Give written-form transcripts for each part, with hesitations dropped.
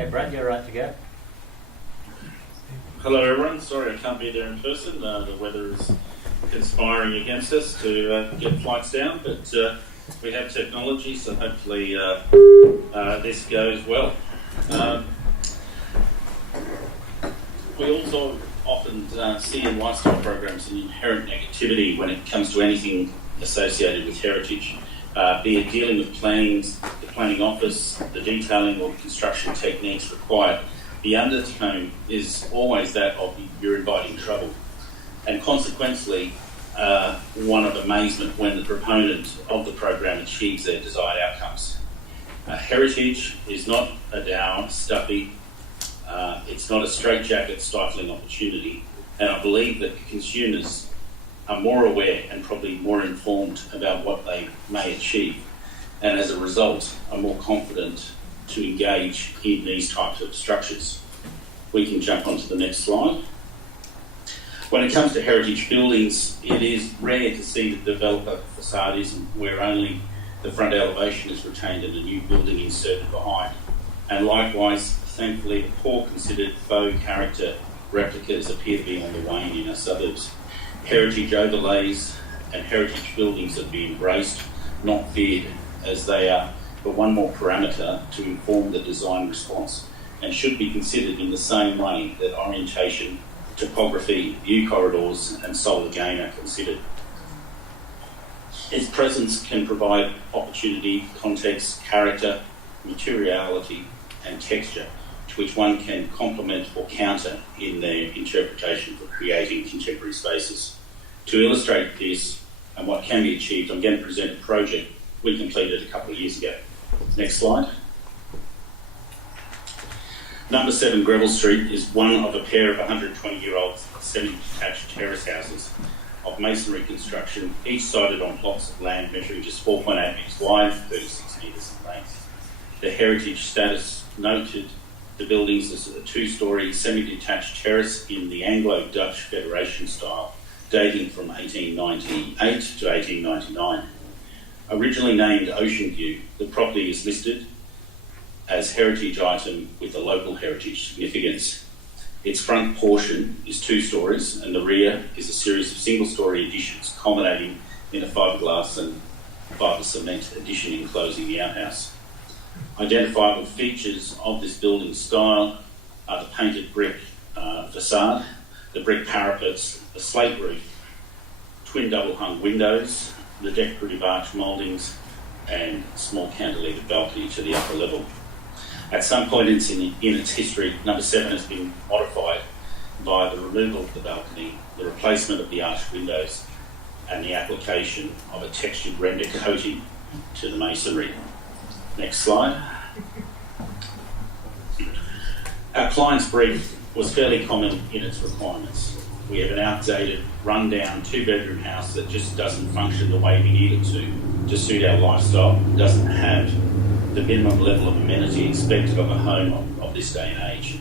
Okay, Brad, you're right to go. Hello everyone, sorry I can't be there in person. The weather is conspiring against us to get flights down, but we have technology, so hopefully this goes well. We also often see in lifestyle programs an inherent negativity when it comes to anything associated with heritage, be it dealing with plans, the planning office, the detailing or construction techniques required. The undertone is always that of you're inviting trouble, and consequently one of amazement when the proponent of the program achieves their desired outcomes. Heritage is not a dour, stuffy, it's not a straitjacket stifling opportunity, and I believe that consumers are more aware and probably more informed about what they may achieve, and as a result are more confident to engage in these types of structures. We can jump onto the next slide. When it comes to heritage buildings, it is rare to see the developer facadism where only the front elevation is retained and a new building inserted behind. And likewise, thankfully, the poor considered faux character replicas appear to be on the wane in our suburbs. Heritage overlays and heritage buildings are to be embraced, not feared, as they are but one more parameter to inform the design response, and should be considered in the same way that orientation, topography, view corridors and solar gain are considered. Its presence can provide opportunity, context, character, materiality and texture to which one can complement or counter in their interpretation for creating contemporary spaces. To illustrate this and what can be achieved, I'm going to present a project we completed a couple of years ago. Next slide. Number 7 Greville Street is one of a pair of 120-year-old semi-detached terrace houses of masonry construction, each sited on plots of land measuring just 4.8 metres wide, 36 metres in length. The heritage status noted the buildings as a 2-storey semi-detached terrace in the Anglo-Dutch Federation style, dating from 1898 to 1899. Originally named Ocean View, the property is listed as heritage item with a local heritage significance. Its front portion is 2 stories and the rear is a series of single-storey additions culminating in a fiberglass and fibre cement addition enclosing the outhouse. Identifiable features of this building style are the painted brick facade, the brick parapets, a slate roof, twin double-hung windows, the decorative arch mouldings and small cantilevered balcony to the upper level. At some point in its history, number 7 has been modified by the removal of the balcony, the replacement of the arched windows and the application of a textured render coating to the masonry. Next slide. Our client's brief was fairly common in its requirements. We have an outdated, run-down 2-bedroom house that just doesn't function the way we need it to suit our lifestyle, doesn't have the minimum level of amenity expected of a home of this day and age.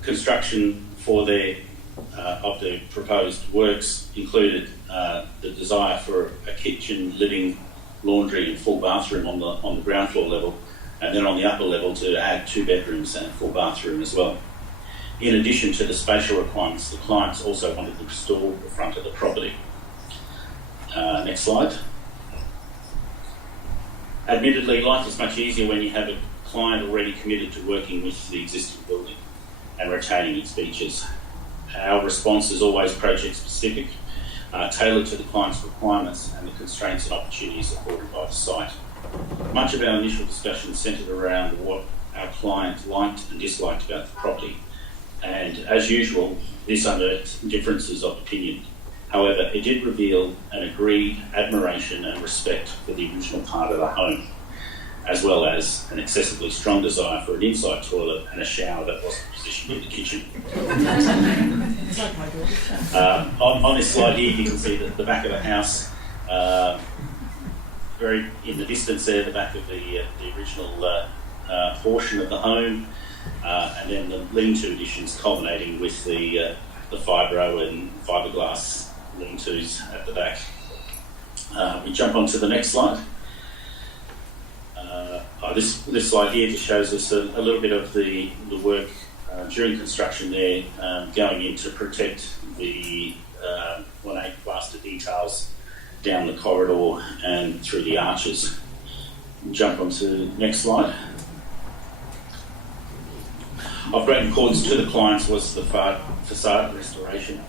Construction for of the proposed works included the desire for a kitchen, living, laundry and full bathroom on the ground floor level, and then on the upper level to add 2 bedrooms and a full bathroom as well. In addition to the spatial requirements, the clients also wanted to restore the front of the property. Next slide. Admittedly, life is much easier when you have a client already committed to working with the existing building and retaining its features. Our response is always project specific, tailored to the client's requirements and the constraints and opportunities afforded by the site. Much of our initial discussion centred around what our client liked and disliked about the property, and as usual, this unearthed differences of opinion. However, it did reveal an agreed admiration and respect for the original part of the home, as well as an excessively strong desire for an inside toilet and a shower that wasn't positioned in the kitchen. On this slide here, you can see the back of the house, very in the distance there, the back of the original portion of the home, and then the lean-to additions culminating with the fibro and fiberglass lean-tos at the back. We jump on to the next slide. This slide here just shows us a little bit of the work during construction there, going in to protect the ornate plaster details down the corridor and through the arches. Jump on to the next slide. Of great importance to the clients was the facade restoration,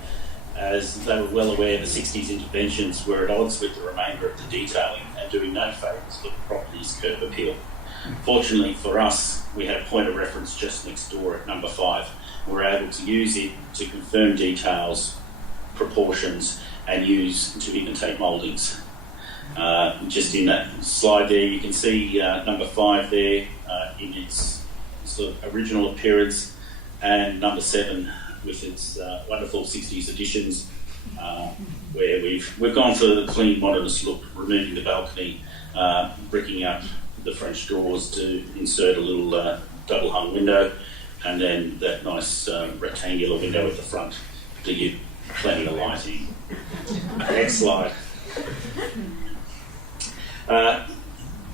as they were well aware the 60s interventions were at odds with the remainder of the detailing and doing no favours for the property's curb appeal. Fortunately for us, we had a point of reference just next door at number 5. We were able to use it to confirm details, proportions, and use to even take mouldings. Just in that slide there, you can see number 5 there in its sort of original appearance, and number 7 with its wonderful 60s additions, where we've gone for the clean modernist look, removing the balcony, bricking up the French doors to insert a little double hung window, and then that nice rectangular window at the front to give plenty of lighting. Next slide.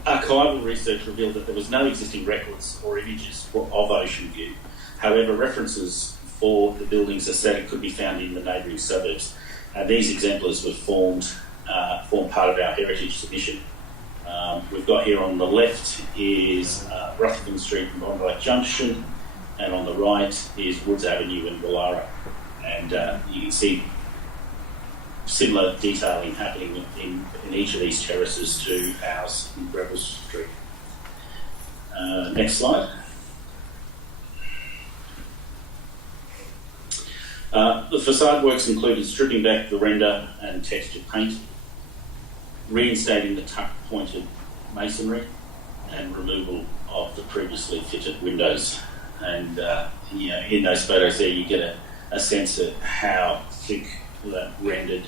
Archival research revealed that there was no existing records or images of Ocean View. However, references for the building's aesthetic could be found in the neighbouring suburbs. These exemplars were formed part of our heritage submission. We've got here on the left is Rutherford Street and Bondi Junction, and on the right is Woods Avenue and Wallara. And you can see similar detailing happening in each of these terraces to ours in Greville Street. Next slide. The facade works included stripping back the render and textured paint, reinstating the tuck-pointed masonry, and removal of the previously fitted windows. And in those photos there, you get a sense of how thick that rendered,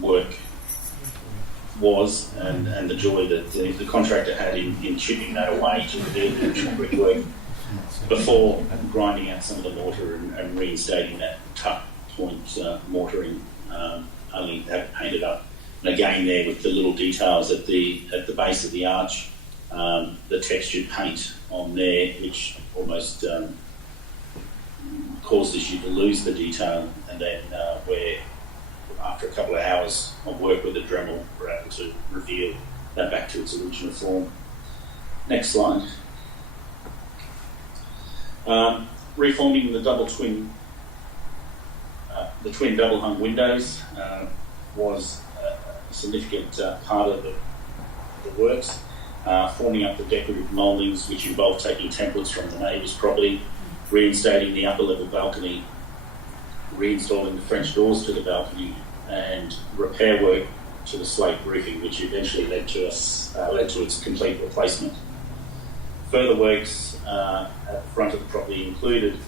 work was, and the joy that the contractor had in chipping that away to the original brickwork before grinding out some of the mortar and reinstating that tuck point mortaring, only have it painted up. And again there with the little details at the base of the arch, the textured paint on there, which almost causes you to lose the detail, and then where after a couple of hours of work with the Dremel, we're able to reveal that back to its original form. Next slide. Reforming the twin double hung windows was a significant part of the works. Forming up the decorative mouldings, which involved taking templates from the neighbour's property, reinstating the upper level balcony, reinstalling the French doors to the balcony, and repair work to the slate roofing, which eventually led to its complete replacement. Further works at the front of the property included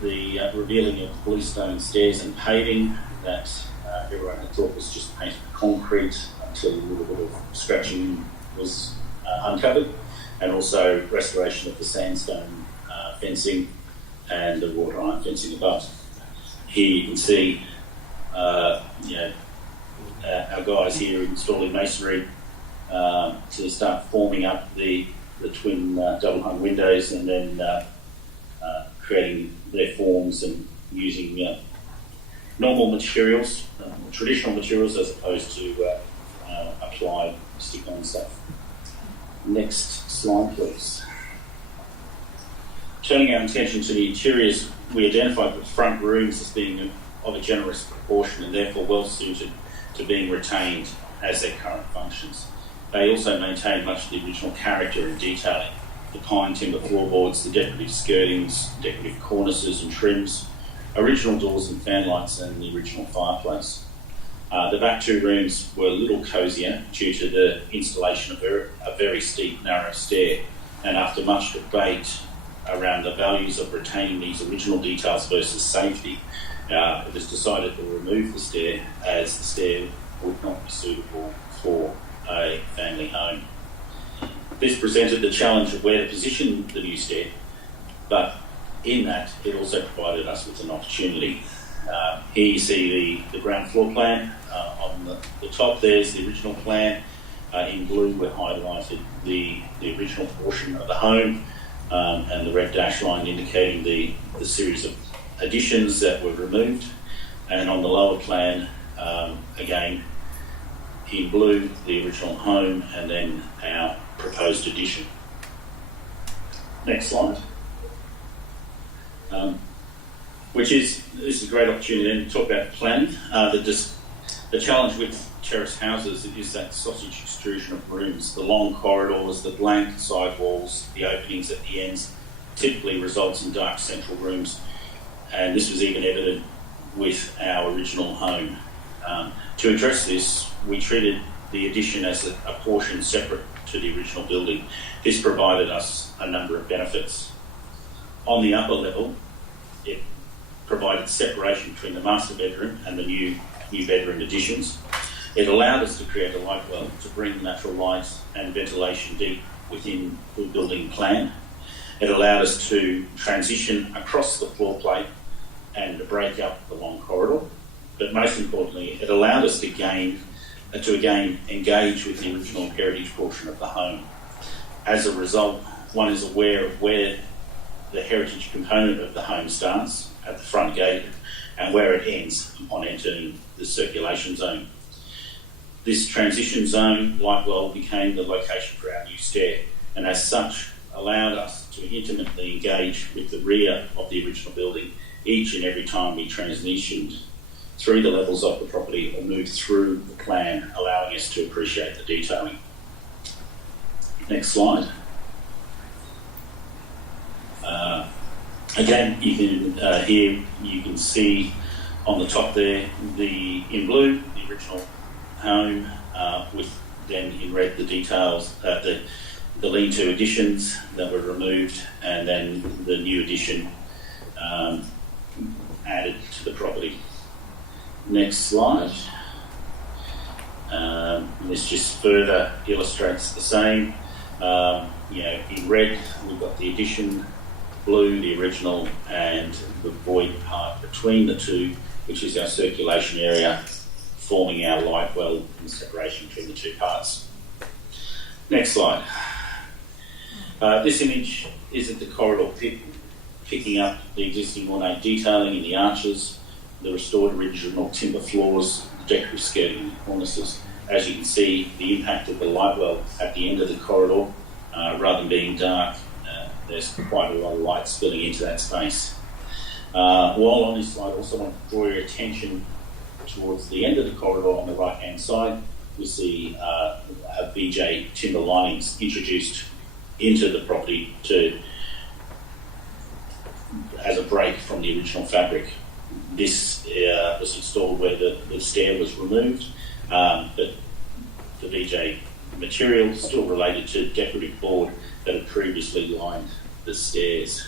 the revealing of bluestone stairs and paving that everyone had thought was just painted concrete until a little bit of scratching was uncovered, and also restoration of the sandstone fencing and the wrought iron fencing above. Here you can see our guys here installing masonry to start forming up the twin double hung windows, and then creating their forms and using normal materials, traditional materials, as opposed to applied stick-on stuff. Next slide, please. Turning our attention to the interiors, we identified the front rooms as being of a generous proportion and therefore well suited to being retained as their current functions. They also maintain much of the original character and detailing: the pine timber floorboards, the decorative skirtings, decorative cornices and trims, original doors and fanlights, and the original fireplace. The back two rooms were a little cosier due to the installation of a very steep, narrow stair, and after much debate around the values of retaining these original details versus safety, it was decided to remove the stair, as the stair would not be suitable for a family home. This presented the challenge of where to position the new stair, but in that it also provided us with an opportunity. Here you see the ground floor plan. On the top there's the original plan. In blue we've highlighted the original portion of the home, and the red dash line indicating the series of additions that were removed. And on the lower plan, again, in blue, the original home, and then our proposed addition. Next slide. This is a great opportunity then to talk about planning. The challenge with terrace houses is that sausage extrusion of rooms. The long corridors, the blank side walls, the openings at the ends typically results in dark central rooms, and this was even evident with our original home. To address this, we treated the addition as a portion separate to the original building. This provided us a number of benefits. On the upper level, it provided separation between the master bedroom and the new bedroom additions. It allowed us to create a light well to bring natural light and ventilation deep within the building plan. It allowed us to transition across the floor plate and to break up the long corridor. But most importantly, it allowed us to again engage with the original heritage portion of the home. As a result, one is aware of where the heritage component of the home starts at the front gate and where it ends upon entering the circulation zone. This transition zone, light well, became the location for our new stair, and as such allowed us to intimately engage with the rear of the original building each and every time we transitioned through the levels of the property or moved through the plan, allowing us to appreciate the detailing. Next slide. Again, here you can see on the top there in blue the original home, with then in red the details, the lean-to additions that were removed, and then the new addition added to the property. Next slide. This just further illustrates the same. In red we've got the addition, blue the original, and the void part between the two, which is our circulation area, forming our light well and separation between the two parts. Next slide. This image is at the corridor picking up the existing ornate detailing in the arches, the restored original timber floors, the decorative skirting in the cornices. As you can see, the impact of the light well at the end of the corridor, rather than being dark, there's quite a lot of light spilling into that space. While on this slide, I also want to draw your attention towards the end of the corridor on the right-hand side. We see BJ timber linings introduced into the property as a break from the original fabric. This was installed where the stair was removed, but the BJ material is still related to decorative board that had previously lined the stairs.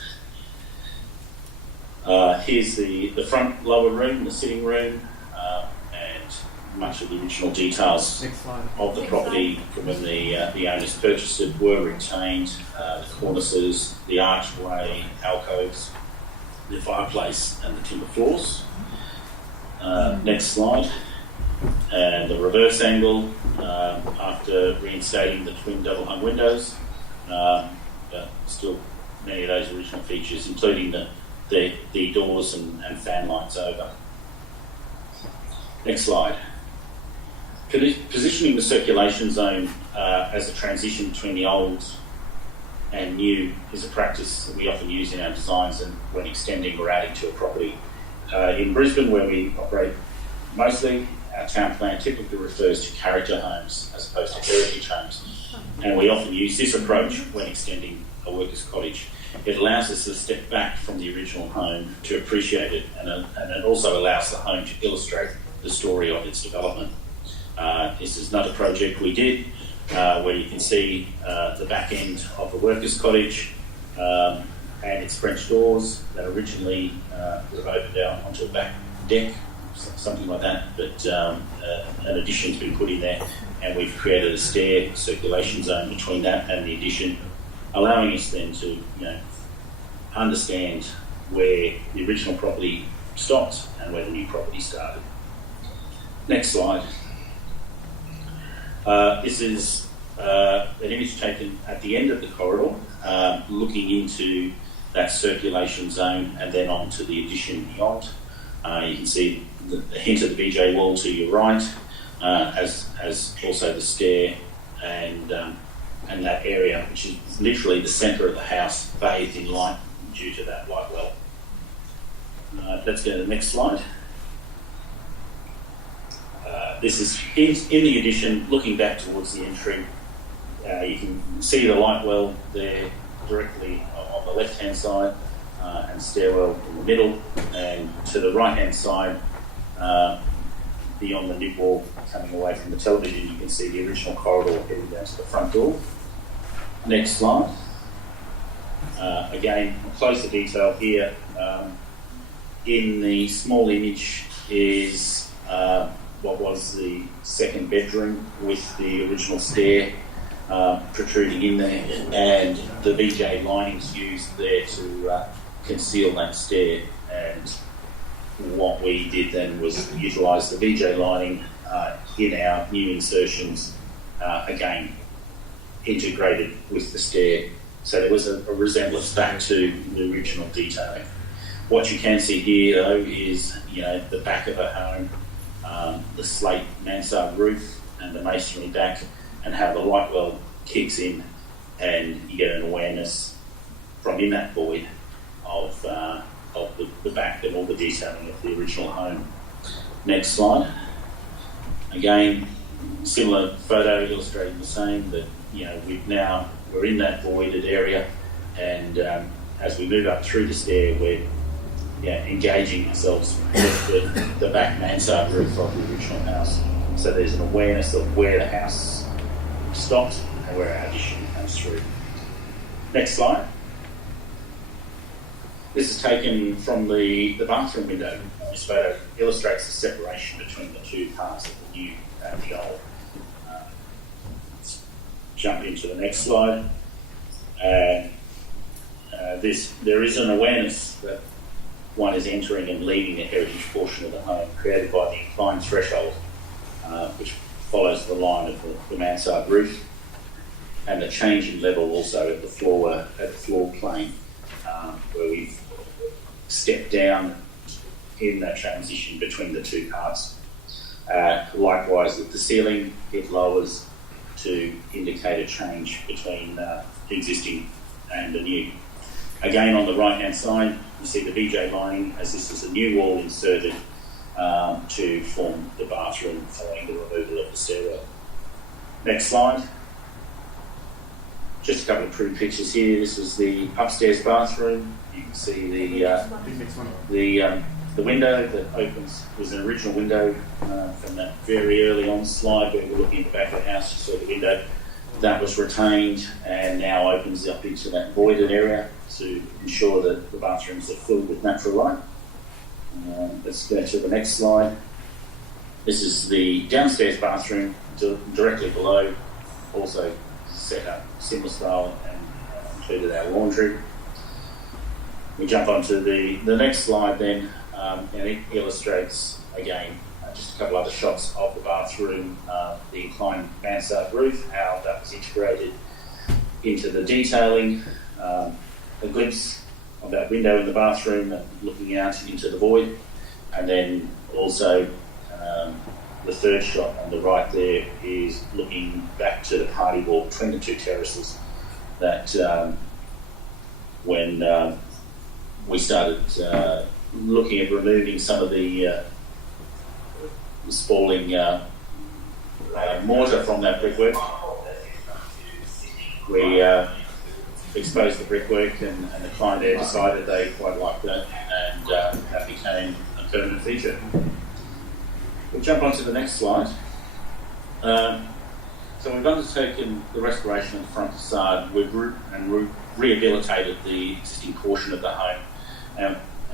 Here's the front lower room, the sitting room, and much of the original details of the property from when the owners purchased it were retained. The cornices, the archway, alcoves, the fireplace, and the timber floors. Next slide. And the reverse angle, after reinstating the twin double hung windows, but still many of those original features, including the doors and fan lights over. Next slide. Positioning the circulation zone as a transition between the old and new is a practice that we often use in our designs and when extending or adding to a property. In Brisbane, where we operate mostly, our town plan typically refers to character homes as opposed to heritage homes, and we often use this approach when extending a workers' cottage. It allows us to step back from the original home to appreciate it, and it also allows the home to illustrate the story of its development. This is another project we did where you can see the back end of the workers' cottage and its French doors that originally were opened out onto a back deck, something like that, but an addition's been put in there, and we've created a stair circulation zone between that and the addition, allowing us then to understand where the original property stopped and where the new property started. Next slide. This is an image taken at the end of the corridor, looking into that circulation zone and then on to the addition beyond. You can see the hint of the BJ wall to your right, as also the stair and that area, which is literally the centre of the house, bathed in light due to that light well. Let's go to the next slide. This is in the addition, looking back towards the entry. You can see the light well there directly on the left-hand side, and stairwell in the middle, and to the right-hand side, beyond the nib wall coming away from the television, you can see the original corridor heading down to the front door. Next slide. Again, closer detail here. In the small image is what was the second bedroom with the original stair protruding in there, and the VJ linings used there to conceal that stair. And what we did then was utilise the VJ lining in our new insertions, again integrated with the stair, so there was a resemblance back to the original detailing. What you can see here though is, the back of a home, the slate mansard roof and the masonry back, and how the light well kicks in, and you get an awareness from in that void of the back and all the detailing of the original home. Next slide. Again, similar photo illustrating the same, that we're in that voided area, and as we move up through the stair, we're engaging ourselves with the back mansard roof of the original house. So there's an awareness of where the house stopped and where our addition comes through. Next slide. This is taken from the bathroom window. This photo illustrates the separation between the two parts of the new and the old. Let's jump into the next slide. There is an awareness that one is entering and leaving the heritage portion of the home, created by the inclined threshold, which follows the line of the mansard roof, and the change in level also at the floor plane, where we've stepped down in that transition between the two parts. Likewise with the ceiling, it lowers to indicate a change between the existing and the new. Again, on the right hand side, you see the VJ lining, as this is a new wall inserted to form the bathroom following the removal of the stairwell. Next slide. Just a couple of crude pictures here. This was the upstairs bathroom. You can see the window that opens was an original window from that very early on slide where we're looking at the back of the house. You saw the window that was retained and now opens up into that voided area to ensure that the bathrooms are filled with natural light. Let's go to the next slide. This is the downstairs bathroom directly below, also set up similar style and included our laundry. We jump onto the next slide then, and it illustrates again just a couple other shots of the bathroom, the inclined mansard roof, how that was integrated into the detailing, a glimpse of that window in the bathroom and looking out into the void, and then also the third shot on the right there is looking back to the party wall between the two terraces that when we started looking at removing some of the spalling mortar from that brickwork, we exposed the brickwork, and the client there decided they quite liked that, and that became a permanent feature. We'll jump on to the next slide. So we've undertaken the restoration of the front facade. We've rehabilitated the existing portion of the home,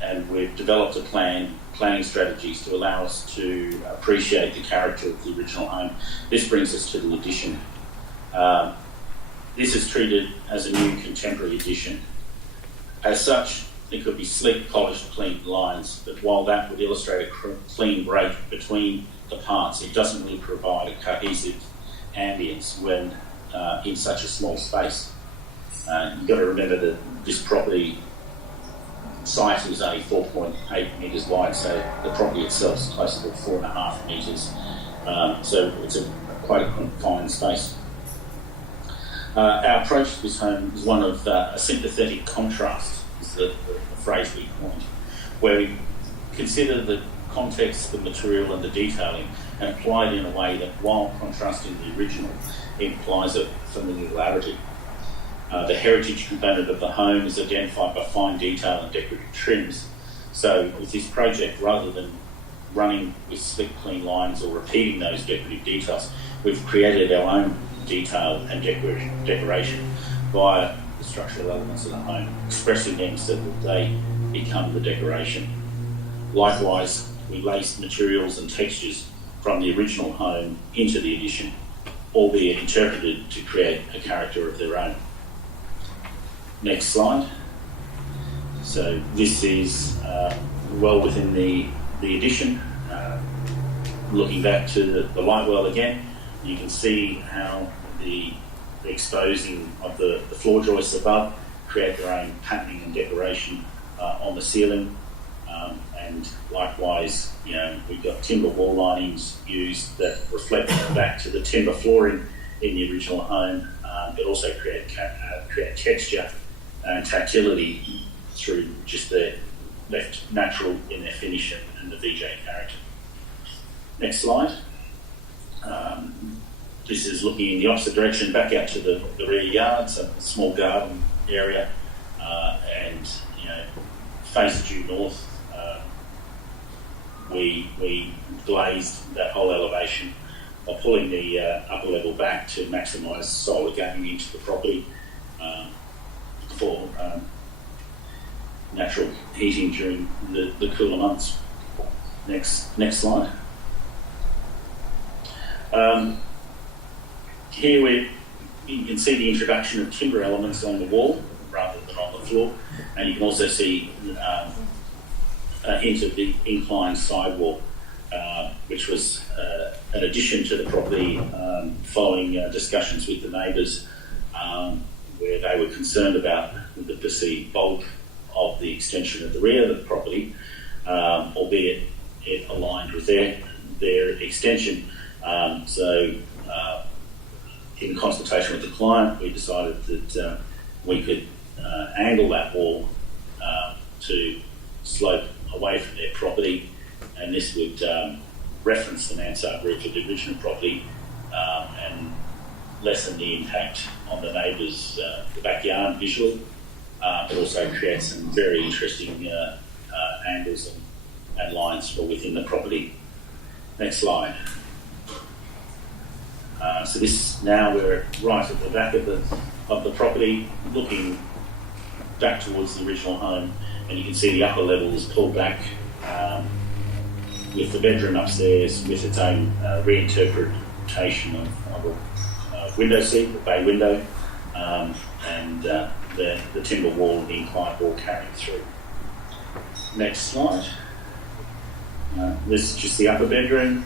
and we've developed planning strategies to allow us to appreciate the character of the original home. This brings us to the addition. This is treated as a new contemporary addition. As such, it could be slick, polished, clean lines, but while that would illustrate a clean break between the parts, it doesn't really provide a cohesive ambience when in such a small space. You've got to remember that this property site is only 4.8 metres wide, so the property itself is closer to 4.5 metres. So it's quite a confined space. Our approach to this home is one of a sympathetic contrast, is the phrase we coined, where we consider the context, the material and the detailing and apply it in a way that, while contrasting the original, implies a familiarity. The heritage component of the home is identified by fine detail and decorative trims. So with this project, rather than running with slick, clean lines or repeating those decorative details, we've created our own detail and decoration via the structural elements of the home, expressing them so that they become the decoration. Likewise, we laced materials and textures from the original home into the addition, albeit interpreted to create a character of their own. Next slide. So this is well within the addition. Looking back to the light well again, you can see how the exposing of the floor joists above create their own patterning and decoration on the ceiling. And likewise, we've got timber wall linings used that reflect back to the timber flooring in the original home, but also create texture and tactility through just the left natural in their finish and the VJ character. Next slide. This is looking in the opposite direction, back out to the rear yard, so a small garden area, and face due north. We glazed that whole elevation by pulling the upper level back to maximise solar going into the property for natural heating during the cooler months. Next slide. Here you can see the introduction of timber elements on the wall rather than on the floor, and you can also see a hint of the inclined sidewall, which was an addition to the property following discussions with the neighbours, where they were concerned about the perceived bulk of the extension of the rear of the property, albeit it aligned with their extension. So in consultation with the client, we decided that we could angle that wall to slope away from their property, and this would reference the mansard roof of the original property and lessen the impact on the neighbours, the backyard visually, but also create some very interesting angles and lines for within the property. Next slide. So this, now we're right at the back of the property, looking back towards the original home, and you can see the upper level is pulled back with the bedroom upstairs with its own reinterpretation of a window seat, a bay window, and the timber wall, the inclined wall carrying through. Next slide. This is just the upper bedroom,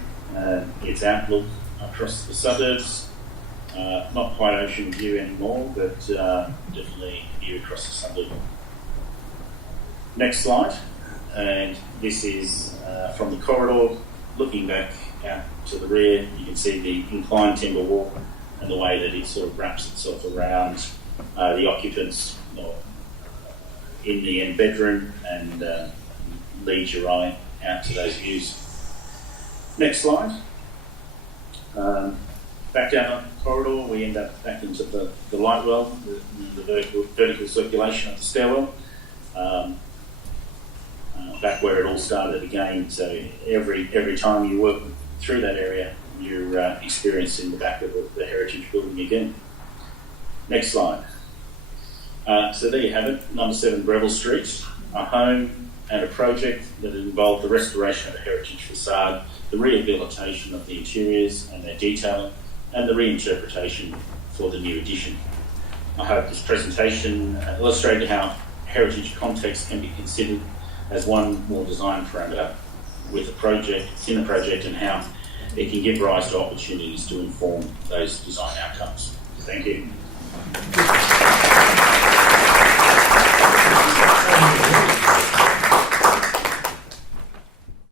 its outlook across the suburbs. Not quite ocean view anymore, but definitely view across the suburb. Next slide. And this is from the corridor, looking back out to the rear. You can see the inclined timber wall and the way that it sort of wraps itself around the occupants in the end bedroom and leads your eye out to those views. Next slide. Back down the corridor, we end up back into the light well, the vertical circulation of the stairwell, back where it all started again. So every time you work through that area, you're experiencing the back of the heritage building again. Next slide. So there you have it, number 7 Greville Street, a home and a project that involved the restoration of a heritage facade, the rehabilitation of the interiors and their detailing, and the reinterpretation for the new addition. I hope this presentation illustrated how heritage context can be considered as one more design parameter with a project, in a project, and how it can give rise to opportunities to inform those design outcomes. Thank you.